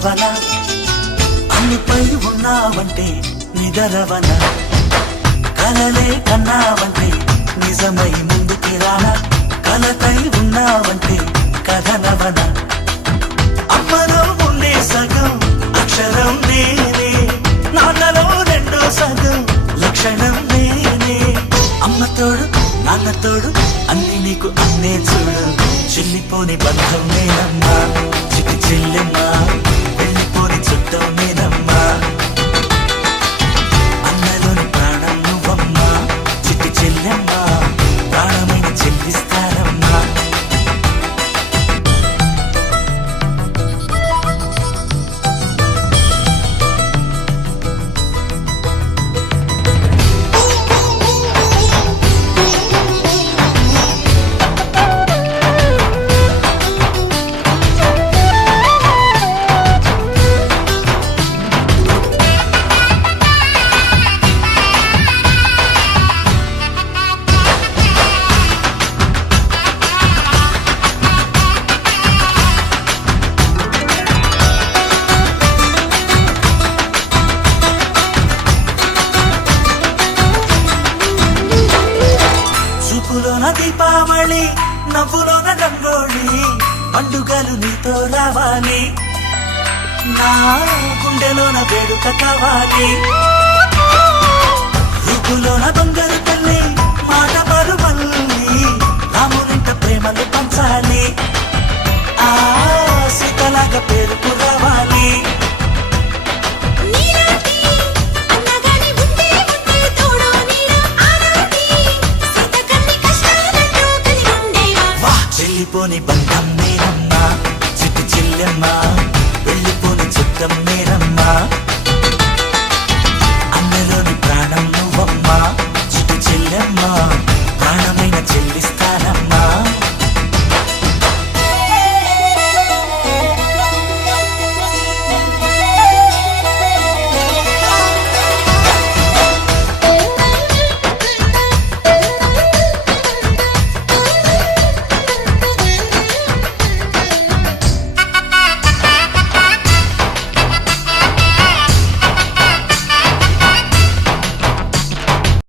నిద్రవన అన్నిపై ఉన్నావంటే నిదరవన కలలే కన్నావంటే నిజమై ముందుకి రానా కలతై ఉన్నావంటే కథనవన అమ్మలో ఉండే సగం అక్షరం నేనే నాన్నలో రెండో సగం లక్షణం నేనే అమ్మ తోడు నాన్న తోడు అన్ని నీకు అన్నే చూడు చెల్లిపోని బంధం నేనమ్మా చిట్టి చెల్లెమ్మా వెళ్ళిపోని చుట్టం నేనమ్మా అన్నలోని ప్రాణం నువ్వమ్మా చిట్టి చెల్లెమ్మా ప్రాణమైన చెల్లిస్తానమ్మా చూపులోన దీపావళి నవ్వులోన రంగోళి పండుగలు నీతో రావాలి నా గుండెలోన వేడుక కావాలి రూపులోన దొంగలు తల్లి మాట పరుమల్లి రామునింట ప్రేమలు పంచాలి ఆ సీతలాగా పేరుకు రావాలి చెల్లిపోని బంధం